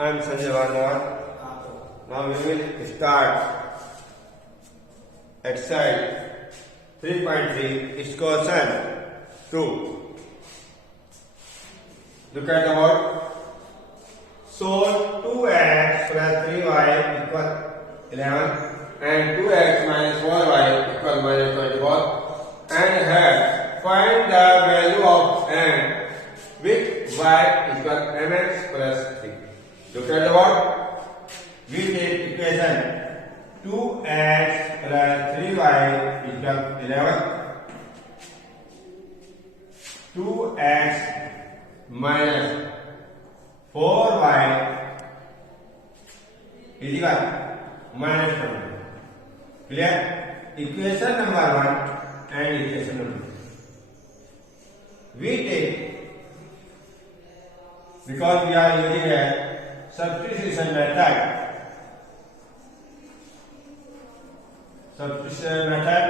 I am Sanjay Varnawat. Now we will start exercise 3.3. It's question 2. Look at the word. So 2x plus 3y equal 11 and 2x minus 4y equal minus 24 and here find the value of n with y equal mx plus 3. Look at the word. We take equation 2x plus 3y equal 11. 2x minus 4y is equal minus 20. Clear? Equation number 1 and equation number 2. We take, because we are using a substitution method. Substitution method.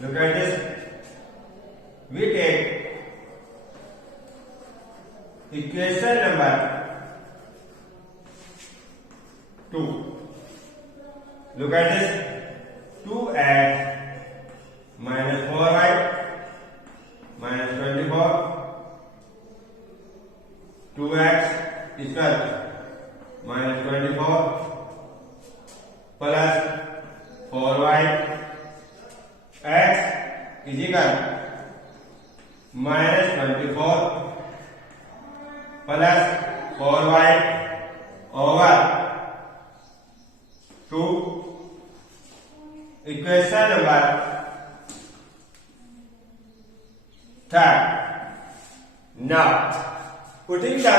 Look at this. We take equation number 2. Look at this. 2x minus 4y minus 24. 2x equal minus 24 plus 4y x is equal minus 24 plus 4y over 2. Equation number 3. Now putting the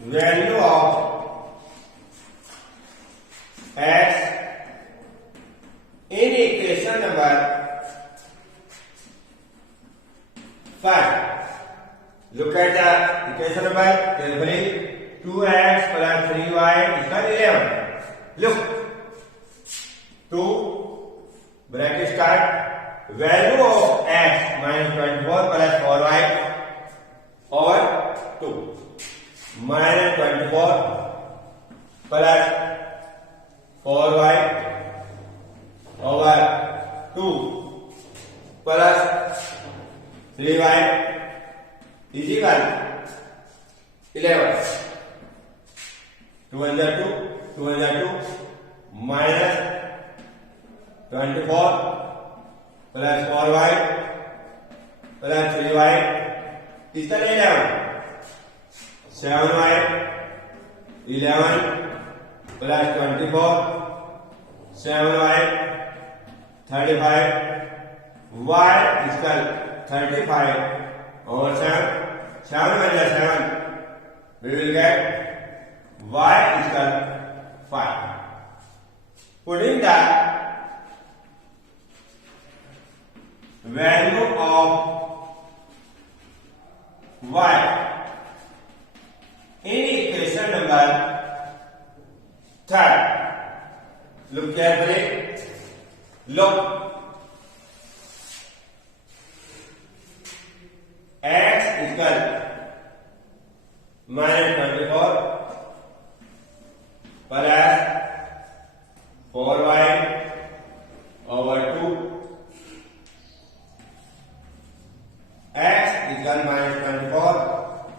value of x in equation number 5. Look at the equation number carefully. 2x plus 3y equal 11. Look. 2 bracket start. Value of x minus 24 plus 4y over 2 minus 24 plus 4y over 2 plus 3y is equal 11. 2 and 2 minus 24 plus 4y plus 3y is the 11. 7y 11 plus 24 7y 35 y is equal 35 over 7. 7 minus 7 we will get y is equal 5. Putting the value of y in equation number 3. Look carefully. Look. X equal minus 24 plus 4y over 2. X equal minus 24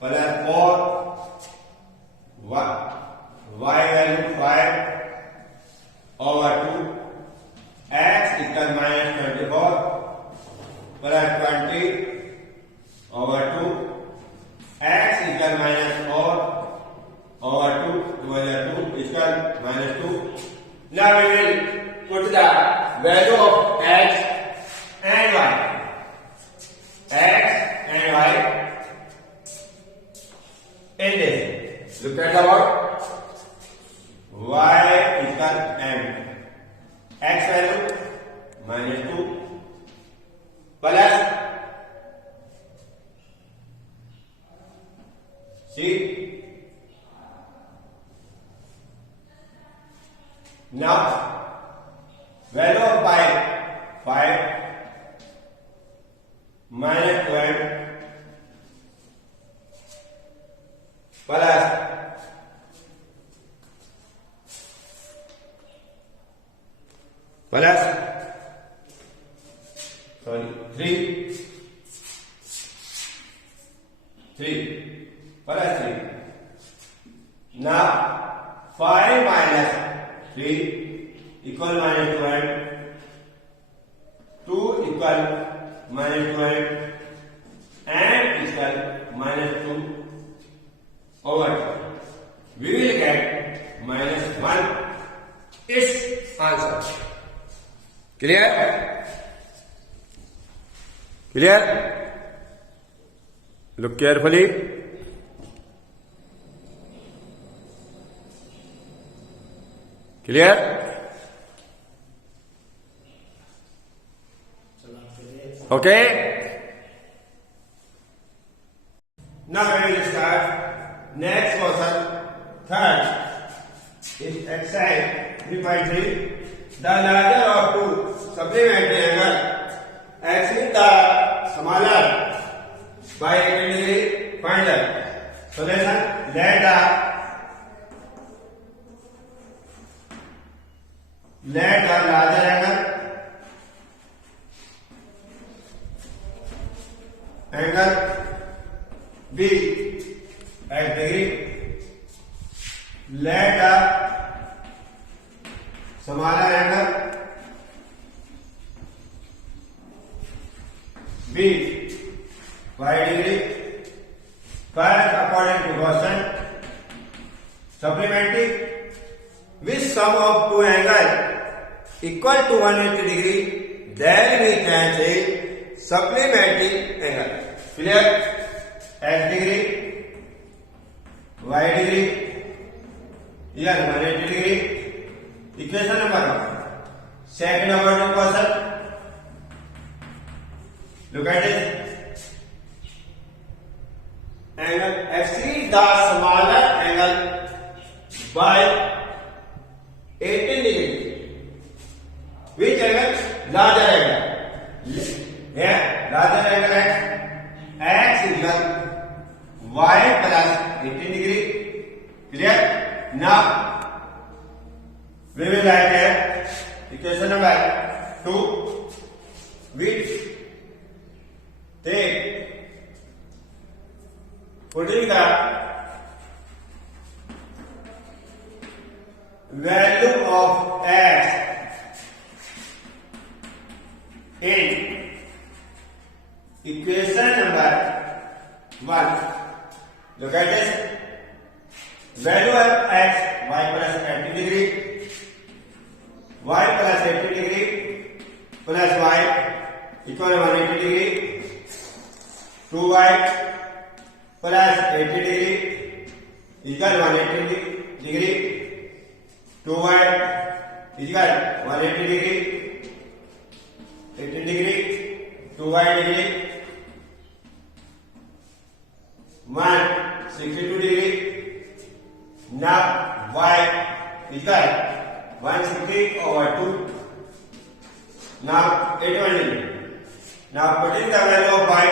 plus 4 y value 5 over 2. X equal minus 24 plus 20 over 2. X equal minus 4 over 2 divided 2 equal minus 2. Now we will put the value of x and y. X and y in this. Look at the word. Y equal m. X value minus 2 plus see. Now value of y 5 minus plus 3 plus 3. Now 5 minus 3 equal minus 12. 2 equal minus 12 and equal minus 2 over 2. We will get minus 1. Its answer. Clear? Clear? Look carefully. Clear? Okay? Now we will start next question. Third is exercise 3.3. The larger of two supplementary angle axis the smaller by 80 degree. Find the solution. Let the larger angle B at degree. Let the smaller angle B y degree. First, according to question, supplementary with sum of two angles equal to 180 degree, then we can say supplementary angle. Clear? X degree, y degree, here 180 degree. Equation number 1. Second number two question. Look at this. Angle exceed the smaller angle by 18 degree. Which angle? Larger angle. Here, larger angle x is equal y plus 18 degree. Clear? Now, we will write here equation number 2 which take putting the value of x in equation number 1. Look at this. Value of x, y plus 80 degree, y plus 80 degree plus y equal 180 degree, 2y plus 80 degree equal 180 degree, 2y equal 180 degree, 18 degree, 2y degree, 162 degree. Now y equal 160 over 2. Now 81 degree. Now putting the value of y,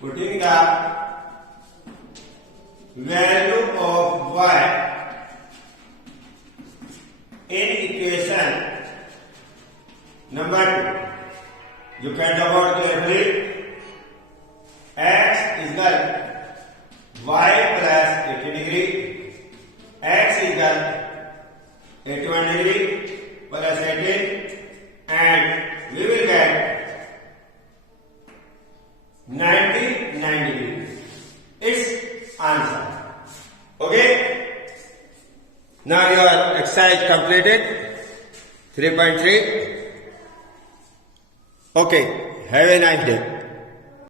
putting the value of y in equation number 2. You can double carefully. X is equal y plus 80 degree, x is equal 81 degree plus 18, and we will get 99 degree. Its answer. Okay? Now your exercise completed. 3.3. Okay. Have a nice day.